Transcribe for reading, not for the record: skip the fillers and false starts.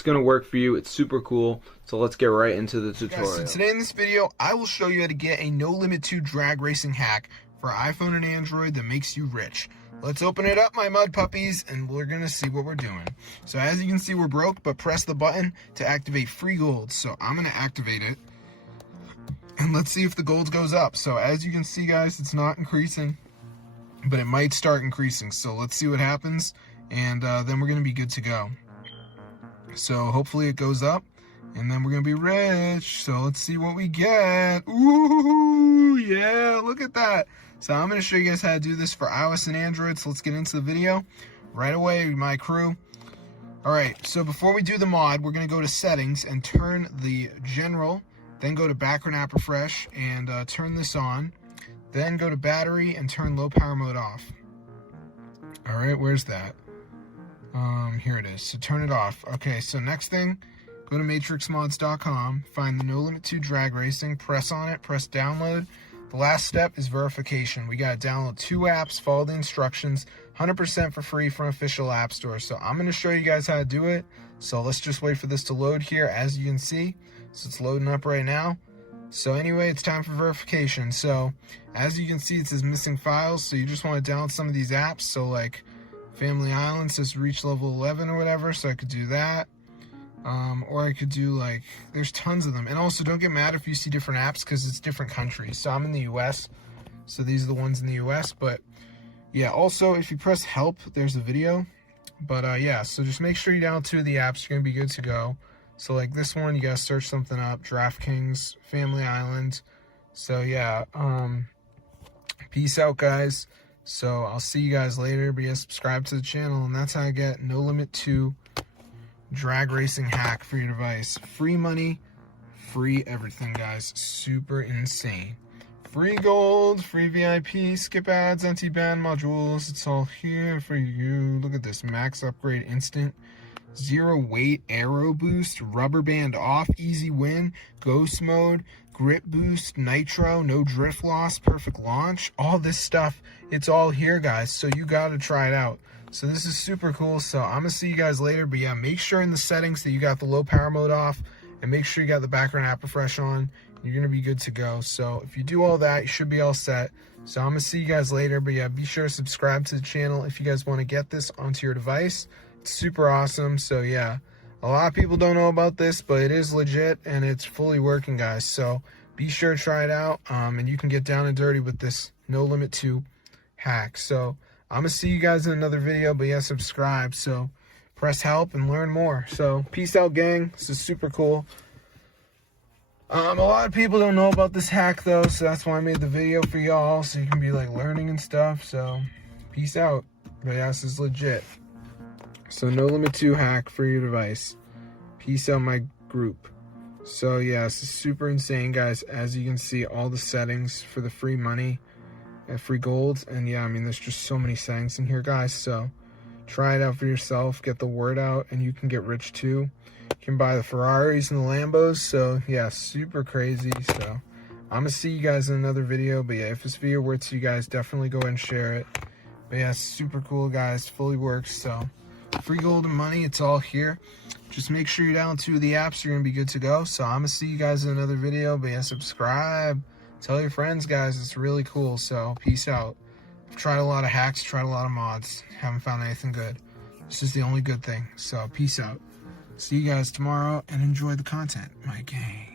it's going to work for you. It's super cool. So let's get right into the tutorial. Guys, so today in this video, I will show you how to get a no limit 2 drag racing hack for iPhone and Android that makes you rich. Let's open it up, my mud puppies, and we're going to see what we're doing. So as you can see, we're broke, but press the button to activate free gold. So I'm going to activate it, and let's see if the gold goes up. So as you can see, guys, it's not increasing, but it might start increasing. So let's see what happens, and then we're going to be good to go. So hopefully it goes up, and then we're going to be rich. So let's see what we get. Ooh, yeah, look at that. So I'm going to show you guys how to do this for iOS and Android. So let's get into the video right away, my crew. All right, so before we do the mod, we're going to go to settings and turn the general, then go to background app refresh and turn this on. Then go to battery and turn low power mode off. All right, where's that? Here it is. So turn it off. Okay, so next thing, go to matrixmods.com, find the No Limit 2 drag racing, press on it, press download. The last step is verification. We got to download 2 apps, follow the instructions, 100% for free from official app store. So I'm going to show you guys how to do it. So let's just wait for this to load here, as you can see. So it's loading up right now. So anyway, it's time for verification. So as you can see, it says missing files. So you just want to download some of these apps. So like Family Island says reach level 11 or whatever. So I could do that. Or I could do like, there's tons of them. And also don't get mad if you see different apps because it's different countries. So I'm in the US, so these are the ones in the US. But yeah, also if you press help, there's a video. But yeah, so just make sure you download 2 of the apps. You're gonna be good to go. So like this one, you gotta search something up, DraftKings, Family Island. So yeah, peace out, guys. So I'll see you guys later. But yeah, subscribe to the channel, and that's how I get No Limit 2 drag racing hack for your device. Free money, free everything, guys. Super insane. Free gold, free VIP, skip ads, anti-ban modules. It's all here for you. Look at this, max upgrade instant, 0 weight aero boost, rubber band off, easy win, ghost mode, grip boost, nitro, no drift loss, perfect launch. All this stuff, it's all here, guys. So you got to try it out. So this is super cool. So I'm gonna see you guys later. But yeah, make sure in the settings that you got the low power mode off, and make sure you got the background app refresh on. You're gonna be good to go. So if you do all that, you should be all set. So I'm gonna see you guys later. But yeah, be sure to subscribe to the channel if you guys want to get this onto your device. It's super awesome. So yeah, a lot of people don't know about this, but it is legit and it's fully working, guys. So be sure to try it out, and you can get down and dirty with this No Limit 2 hack. So I'm gonna see you guys in another video, but yeah, subscribe. So press help and learn more. So peace out, gang. This is super cool. A lot of people don't know about this hack though, so that's why I made the video for y'all, so you can be like learning and stuff. So peace out. But yeah, this is legit. So No Limit 2 hack for your device. Peace out, my group. So yeah, this is super insane, guys. As you can see, all the settings for the free money, free gold, and yeah, I mean there's just so many settings in here, guys. So try it out for yourself, get the word out, and you can get rich too. You can buy the Ferraris and the Lambos. So yeah, super crazy. So I'm gonna see you guys in another video. But yeah, if this video works to you guys, definitely go ahead and share it. But yeah, super cool, guys. Fully works. So free gold and money, it's all here. Just make sure you download 2 of the apps. You're gonna be good to go. So I'm gonna see you guys in another video. But yeah, subscribe. Tell your friends, guys. It's really cool. So peace out. I've tried a lot of hacks, tried a lot of mods. Haven't found anything good. This is the only good thing. So peace out. See you guys tomorrow and enjoy the content, my gang.